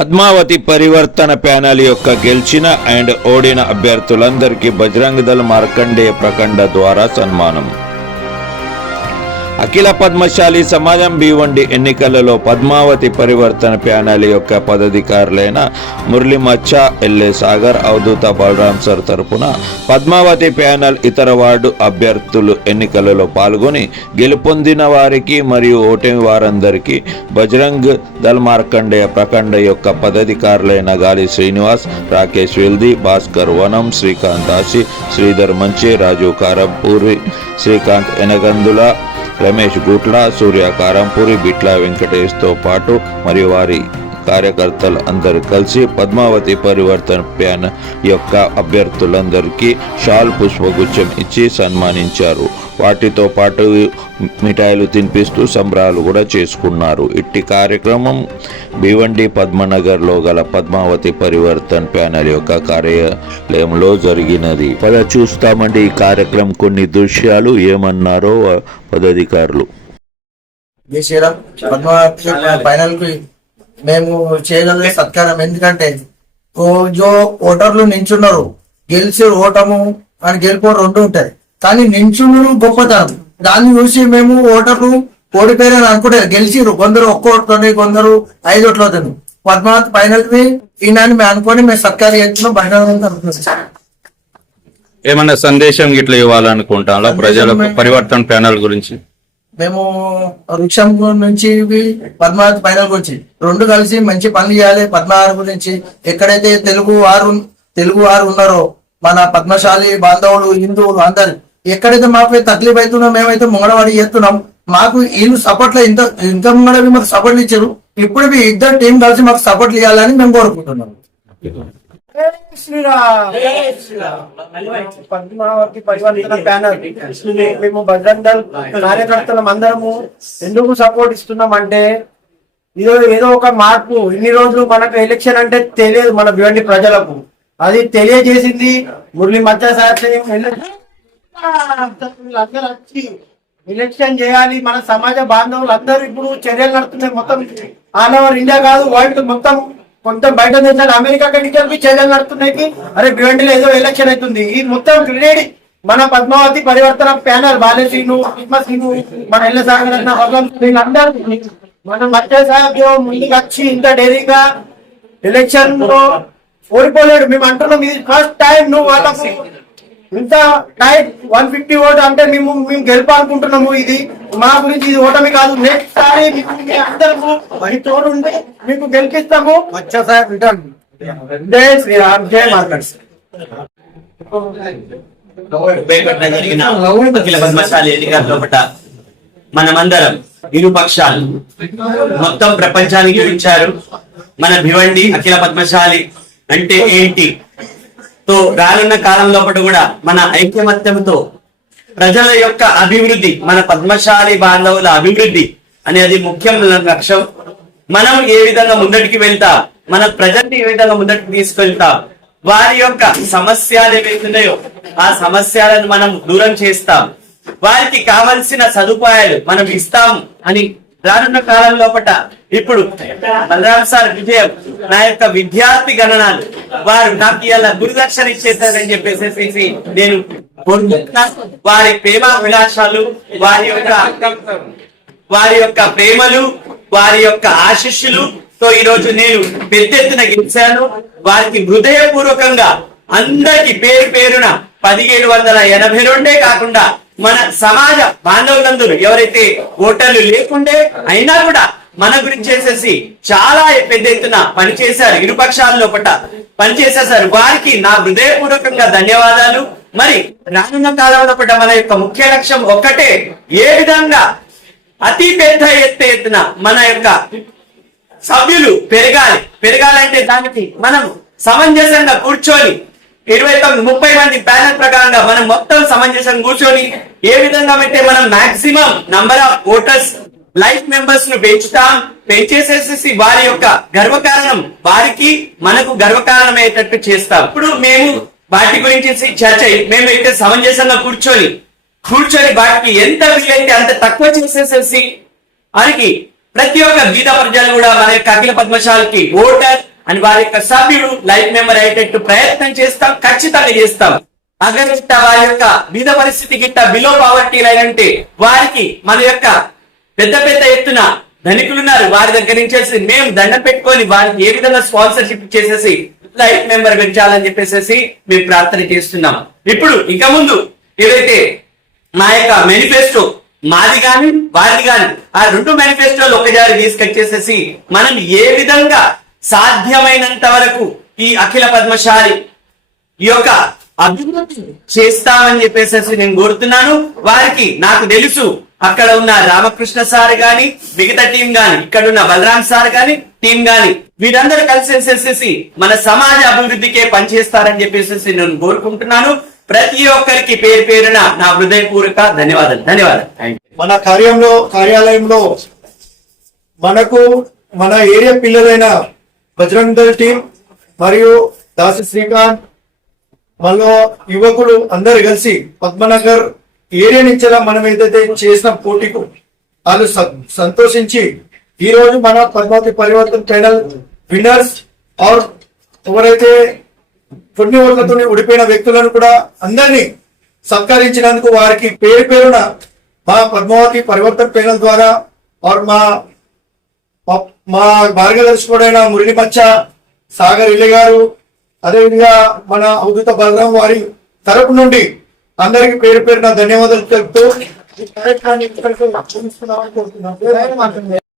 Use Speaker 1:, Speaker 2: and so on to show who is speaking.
Speaker 1: పద్మావతి పరివర్తన ప్యానెల్ యొక్క గెలిచిన అండ్ ఓడిన అభ్యర్థులందరికీ బజరంగ దళ మార్కండేయ ప్రఖండ ద్వారా సన్మానం. అఖిల పద్మశాలి సమాజం బీవండి ఎన్నికలలో పద్మావతి పరివర్తన ప్యానెల్ యొక్క పదాధికారులైన మురళి మచ్చ ఎల్ఏ సాగర్ అవధూత బలరాం సార్ తరపున పద్మావతి ప్యానెల్ ఇతర వార్డు అభ్యర్థులు ఎన్నికలలో పాల్గొని గెలుపొందిన వారికి మరియు ఓటమి వారందరికీ బజరంగ్ దల్ మార్కండేయ ప్రఖండ యొక్క పదాధికారులైన గాలి శ్రీనివాస్ రాకేష్ వెల్ది భాస్కర్ వనం శ్రీకాంత్ ఆశి శ్రీధర్ మంచి రాజు కారంపూరి శ్రీకాంత్ ఎనగందుల రమేష్ గుట్ల సూర్య కారంపూరి బిట్ల వెంకటేష్తో పాటు మరియు వారి కార్యకర్తలు అందరూ కలిసి పద్మావతి పరివర్తన ప్యాన్ యొక్క అభ్యర్థులందరికీ షాల్ పుష్పగుచ్చం ఇచ్చి సన్మానించారు. వాటితో పాటు మిఠాయిలు తినిపిస్తూ సంబరాలు కూడా చేసుకున్నారు. ఇట్టి కార్యక్రమం భివండి పద్మనగర్లో గల పద్మావతి పరివర్తన్ ప్యానెల్ యొక్క కార్యాలయంలో జరిగినది. పద చూస్తామండి ఈ కార్యక్రమం కొన్ని దృశ్యాలు. ఏమన్నారో పదాధికారులు
Speaker 2: జై శ్రీరామ్. పద్మావతి ఫైనల్కు మేము చేయగలిగే సత్కారం. ఎందుకంటే జో ఓటర్లు నించున్నారు. గెలిచి ఓటము అని గెలుపు రెండు ఉంటాయి. కానీ నించున్నారు గొప్పతనం. దాన్ని చూసి మేము ఓటర్లు ఓడిపోయారని అనుకుంటే గెలిచిరు కొందరు ఒక్క ఓటుతోని కొందరు ఐదు ఓట్లతో పద్మావతి ఫైనల్కి ఈయనని మేము అనుకొని మేము సత్కారం చేస్తున్నాం. అనుకుంటున్నాం
Speaker 3: ఏమన్నా సందేశం ఇట్లా ఇవ్వాలనుకుంటా ప్రజలకు పరివర్తన ప్యానల్ గురించి?
Speaker 2: మేము వృక్షం నుంచి పద్మావతి పైనకు వచ్చి రెండు కలిసి మంచి పనులు చేయాలి. పద్మావతి గురించి ఎక్కడైతే తెలుగు వారు తెలుగు వారు ఉన్నారో మన పద్మశాలి బాంధవులు హిందువులు అందరు ఎక్కడైతే మాకు తక్లీఫ్ అవుతుందో మేమైతే ముంగడవాడి చేస్తున్నాం. మాకు వీళ్ళు సపోర్ట్లో ఇంత ఇంత ముంగడ మాకు సపోర్ట్ ఇచ్చారు. ఇప్పుడు ఇద్దరు టీం కలిసి మాకు సపోర్ట్ ఇవ్వాలని మేము కోరుకుంటున్నాం.
Speaker 4: పద్మావతి పరివర్తన ప్యానల్. మేము బజరంగ్ దళ్ కార్యకర్తలం అందరము ఎందుకు సపోర్ట్ ఇస్తున్నాం అంటే ఏదో ఏదో ఒక మార్పు. ఇన్ని రోజులు మనకు ఎలక్షన్ అంటే తెలియదు మన భివండి ప్రజలకు. అది తెలియజేసింది మురళి మధ్య వచ్చి ఎలక్షన్ చేయాలి. మన సమాజ బాంధవులు అందరూ ఇప్పుడు చర్యలు నడుస్తున్నాయి. మొత్తం ఆల్ ఓవర్ ఇండియా కాదు వరల్డ్ మొత్తం కొంత బయట దేశాలు అమెరికా కంటే చర్యలు నడుతున్నాయి అరే భివండిలో ఏదో ఎలక్షన్ అవుతుంది. ఈ మొత్తం క్రియేట్ మన పద్మావతి పరివర్తన ప్యానల్ బాలశ్రీను పద్మశ్రీను మన ఎల్ల సాగర్ అన్న వర్గం వీళ్ళందరూ మన మధ్య సాహెబ్ ముందుకు వచ్చి ఇంత డైరీగా ఎలక్షన్లో ఓడిపోలేడు. మేము అంటున్నాం ఇది ఫస్ట్ టైం నువ్వు వాళ్ళకు ఇంత టైట్ వన్ ఫిఫ్టీ ఓట్ అంటే మేము మేము గెలుపాలనుకుంటున్నాము ఇది. మా గురించి ఇది ఓటమి కాదు. నెక్స్ట్ సారి మీకు మీ అందరము మరి మీకు గెలిపిస్తాము. వచ్చా సార్ రిటర్న్ జై శ్రీరామ్ జై మార్కెట్స్
Speaker 5: ఉపయోగపడిన జరిగిన అఖిల పద్మశాలి ఎన్నికల లోపల మనమందరం ఇరు పక్షాలు మొత్తం ప్రపంచానికి చూపించారు మన భివండి అఖిల పద్మశాలి అంటే ఏంటి? తో రానున్న కాలంలో కూడా మన ఐక్యమత్యంతో ప్రజల యొక్క అభివృద్ధి మన పద్మశాలి బాంధవుల అభివృద్ధి అనేది ముఖ్యం లక్ష్యం. మనం ఏ విధంగా ముందటికి వెళ్తా మన ప్రజల్ని ఏ విధంగా ముందటికి తీసుకెళ్తా వారి యొక్క సమస్యలు ఏవైతున్నాయో ఆ సమస్యలను మనం దూరం చేస్తాం. వారికి కావలసిన సదుపాయాలు మనం ఇస్తాం అని రానున్న కాలం లోపల ఇప్పుడు బలరాం సార్ విజయం నా యొక్క విద్యార్థి గణనాలు వారు నాకు ఇలా గురుదక్షణ ఇచ్చేసారని చెప్పేసి నేను వారి ప్రేమ విలాసాలు వారి యొక్క వారి యొక్క ప్రేమలు వారి యొక్క ఆశిష్యులు తో ఈ రోజు నేను పెద్ద ఎత్తున గెలిచాను. వారికి హృదయపూర్వకంగా అందరికి పేరు పేరున పదిహేడు వందల ఎనభై రెండే కాకుండా మన సమాజ బాంధవులందరూ ఎవరైతే ఓటర్లు లేకుండే అయినా కూడా మన గురించి చేసేసి చాలా పెద్ద ఎత్తున పనిచేశారు ఇరుపక్షాల లోపల పనిచేసేసారు వారికి నా హృదయపూర్వకంగా ధన్యవాదాలు. మరి రానున్న కాలంలో కూడా మన యొక్క ముఖ్య లక్ష్యం ఒక్కటే ఏ విధంగా అతి పెద్ద ఎత్తు ఎత్తున మన యొక్క సభ్యులు పెరగాలి. పెరగాలంటే దానికి మనం సమంజసంగా కూర్చొని ఇరవై తొమ్మిది ముప్పై మంది బ్యానర్ ప్రకారంగా మనం మొత్తం సమంజసం కూర్చొని ఏ విధంగా అయితే మనం maximum number of voters life మెంబర్స్ను పెంచుతాం. పెంచేసేసి వారి యొక్క గర్వకారణం వారికి మనకు గర్వకారణం అయ్యేటట్టు చేస్తాం. ఇప్పుడు మేము వాటి గురించి చర్చ మేమైతే సమంజసంగా కూర్చొని కూర్చొని వాటికి ఎంత వీలైతే అంత తక్కువ చేసేసేసి వారికి ప్రతి ఒక్క బీద ప్రజలు కూడా మన యొక్క అఖిల పద్మశాలకి ఓటర్ అని వారి యొక్క సభ్యుడు లైఫ్ మెంబర్ అయ్యేటట్టు ప్రయత్నం చేస్తాం ఖచ్చితంగా చేస్తాం. అగరిట వారి యొక్క బీద పరిస్థితి గిట్ట బిలో పావర్టీ లైన్ అంటే వారికి మన యొక్క పెద్ద పెద్ద ఎత్తున ధనికులు ఉన్నారు వారి దగ్గర నుంచి మేము దండం పెట్టుకొని వారికి ఏ విధంగా స్పాన్సర్షిప్ చేసేసి లైఫ్ మెంబర్ పెంచాలని చెప్పేసి మేము ప్రార్థన చేస్తున్నాం. ఇప్పుడు ఇంకా ముందు ఏదైతే మా యొక్క మేనిఫెస్టో మాది కానీ వారిది కానీ ఆ రెండు మేనిఫెస్టోలు ఒకసారి తీసుకొచ్చేసేసి మనం ఏ విధంగా సాధ్యమైనంత వరకు ఈ అఖిల పద్మశాలి ఈ యొక్క అభివృద్ధి చేస్తామని చెప్పేసి నేను కోరుతున్నాను. వారికి నాకు తెలుసు అక్కడ ఉన్న రామకృష్ణ సార్ గాని మిగతా టీం గాని ఇక్కడ ఉన్న బలరాం సార్ గాని టీం గాని వీరందరూ కలిసేసేసి మన సమాజ అభివృద్ధికే పనిచేస్తారని చెప్పేసి నేను కోరుకుంటున్నాను. ప్రతి ఒక్కరికి పేరు పేరున నా హృదయపూర్వక ధన్యవాదాలు. ధన్యవాదాలు.
Speaker 6: మన కార్యంలో కార్యాలయంలో మనకు మన ఏరియా పిల్లలైన బజరంగ్ దళ్ టీం మరియు దాసి శ్రీకాంత్ మనలో యువకులు అందరు కలిసి పద్మనగర్ ఏరియా నుంచి మనం ఏదైతే చేసిన పోటీకు వాళ్ళు స- సంతోషించి ఈ రోజు మన పద్మావతి పరివర్తన ప్యానల్ విన్నర్స్ ఆర్ ఎవరైతే కొన్ని ఓట్లతో ఉడిపోయిన వ్యక్తులను కూడా అందరినీ సత్కరించినందుకు వారికి పేరు పేరున మా పద్మావతి పరివర్తన పేనల్ ద్వారా ఆర్ మా మా- మార్గదర్శకుడైన మురళిపచ్చ సాగర్ ఇల్లి గారు అదేవిధంగా మన అవధూత బలరాం వారి తరపు నుండి అందరికి పేరు పేరున ధన్యవాదాలు తెలుపుతూ ఈ కార్యక్రమాన్ని